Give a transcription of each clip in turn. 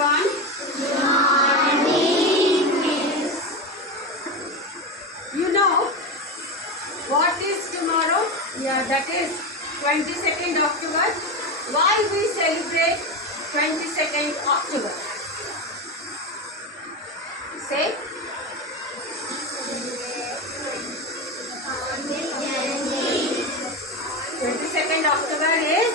everyone. You know what is tomorrow? Yeah, that is 22nd October. Why we celebrate 22nd October? Say. 22nd October is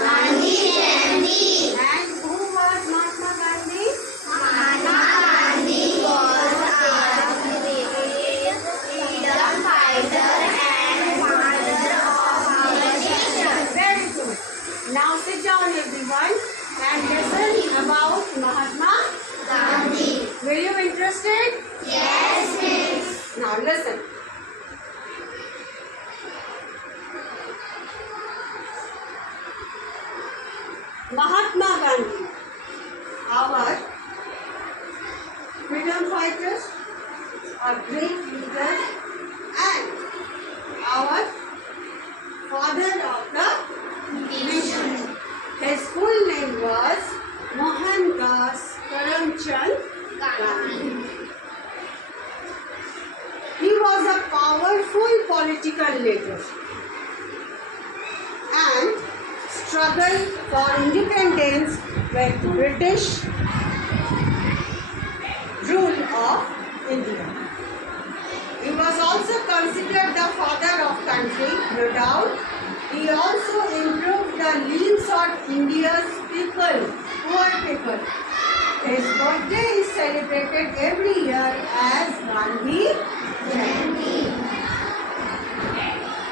Gandhi Jayanti. And who was Mahatma Gandhi? Mahatma Gandhi was a freedom fighter and father of our nation. Very good. Now sit down everyone and listen about Mahatma Gandhi. Were you interested? Yes, miss. Now listen. Mahatma Gandhi, our freedom fighters, a great leader, and our father of the nation. His full name was Mohandas Karamchand Gandhi. He was a powerful political leader and struggled for independence with British rule of India. He was also considered the father of country, no doubt. He also improved the lives of India's people, poor people. His birthday is celebrated every year as Gandhi Jayanti.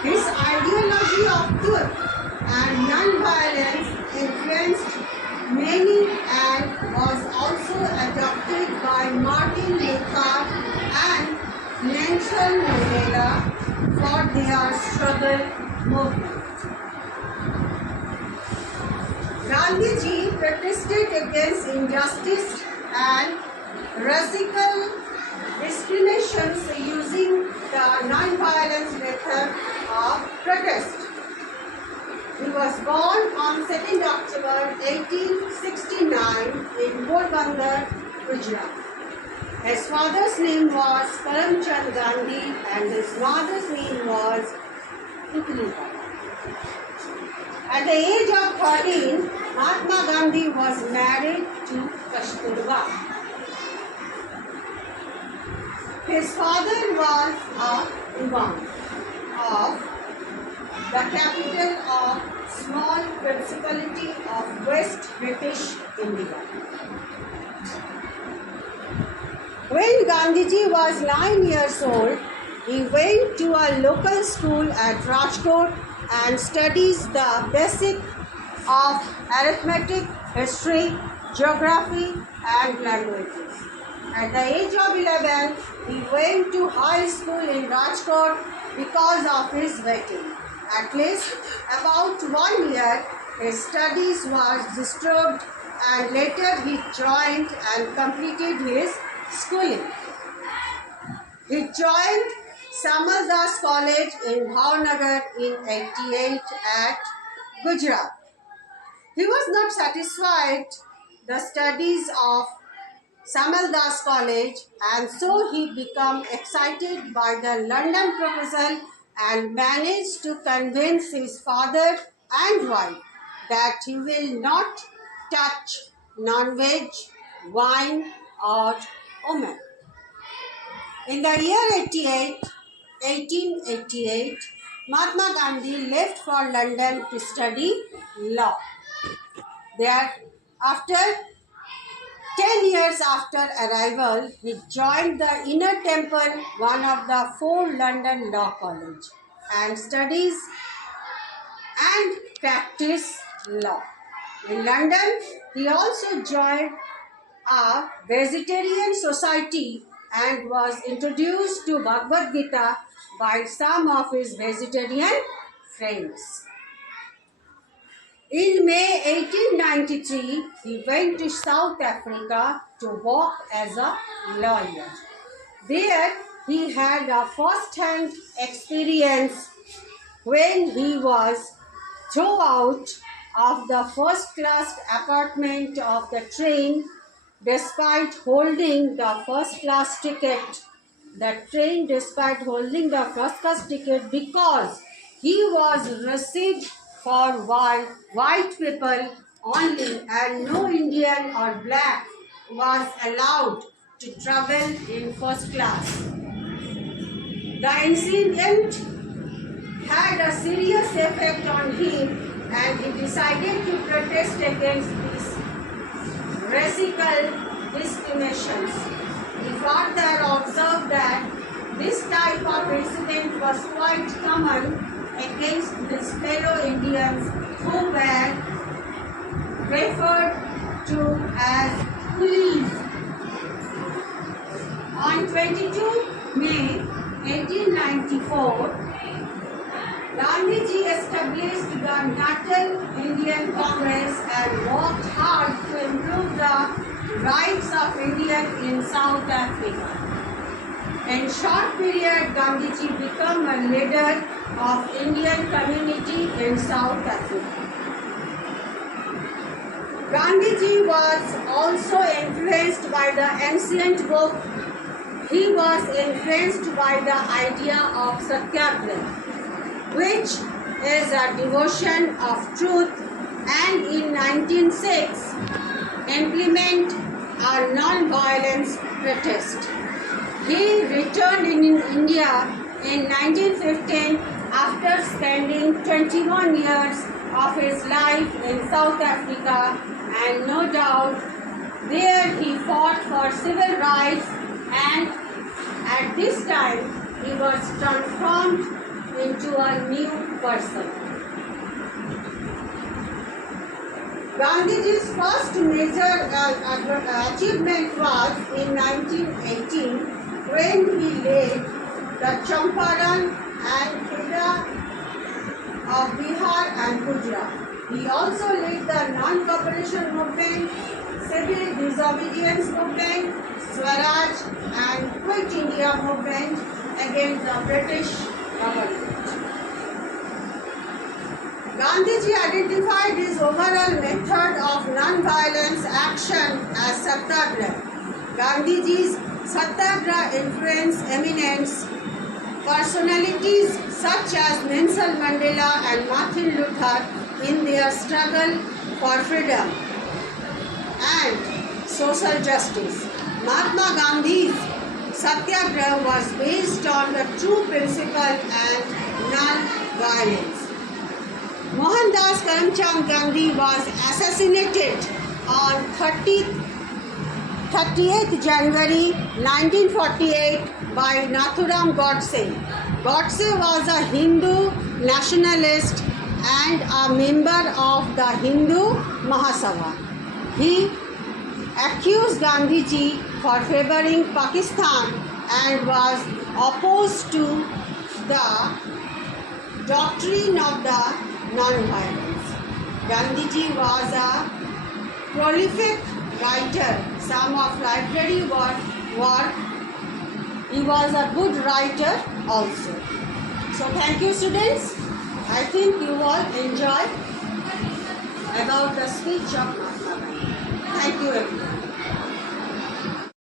His ideology of truth and non-violence influenced many and was also adopted by Martin Luther and Nelson Mandela for their struggle movement. Gandhiji protested against injustice and racial discriminations using the non-violence method of protest. He was born on 2nd October 1869 in Porbandar, Gujarat. His father's name was Karamchand Gandhi and his mother's name was Putlika. At the age of 13, Mahatma Gandhi was married to Kasturba. His father was a Diwan of the capital of small principality of West British India. When Gandhiji was 9 years old, he went to a local school at Rajkot and studies the basic of arithmetic, history, geography and languages. At the age of 11, he went to high school in Rajkot because of his writing. At least about 1 year, his studies was disturbed and later he joined and completed his schooling. He joined Samaldas College in Bhavnagar in 88 at Gujarat. He was not satisfied the studies of Samaldas College and so he became excited by the London proposal and managed to convince his father and wife that he will not touch non-veg, wine or women. In the year 1888, Mahatma Gandhi left for London to study law. There, after 10 years after arrival, he joined the Inner Temple, one of the 4 London law colleges, and studies and practiced law. In London, he also joined a vegetarian society and was introduced to Bhagavad Gita by some of his vegetarian friends. In May 1893, he went to South Africa to work as a lawyer. There, he had a first-hand experience when he was thrown out of the first-class apartment of the train despite holding the first class ticket. The train despite holding the first class ticket because he was received for white people only and no Indian or black was allowed to travel in first class. The incident had a serious effect on him and he decided to protest against these racial discriminations. He further observed that this type of incident was quite common against his fellow Indians who were referred to as coolies. On 22 May 1894, Gandhiji established the Natal Indian Congress and worked hard to improve the rights of Indians in South Africa. In short period, Gandhiji became a leader of Indian community in South Africa. Gandhiji was also influenced by the ancient book. He was influenced by the idea of Satyagraha, which is a devotion of truth, and in 1906 implement a non-violence protest. He returned in India in 1915 after spending 21 years of his life in South Africa, and no doubt there he fought for civil rights, and at this time he was transformed into a new person. Gandhiji's first major achievement was in 1918 when he led the Champaran and Kheda of Bihar and Gujarat. He also led the non-cooperation movement, civil disobedience movement, Swaraj and Quit India movement against the British government. Gandhiji identified his overall method of non-violence action as Satyagraha. Gandhiji's Satyagraha influenced eminent personalities such as Nelson Mandela and Martin Luther in their struggle for freedom and social justice. Mahatma Gandhi's Satyagraha was based on the true principle and non-violence. Mohandas Karamchand Gandhi was assassinated on 30th January 1948 by Nathuram Godse. Godse was a Hindu nationalist and a member of the Hindu Mahasabha. He accused Gandhiji for favoring Pakistan and was opposed to the doctrine of the non-violence. Gandhiji was a prolific writer. Some of library work. He was a good writer also. So thank you, students. I think you all enjoy about the speech of Mahatma Gandhi. Thank you everyone.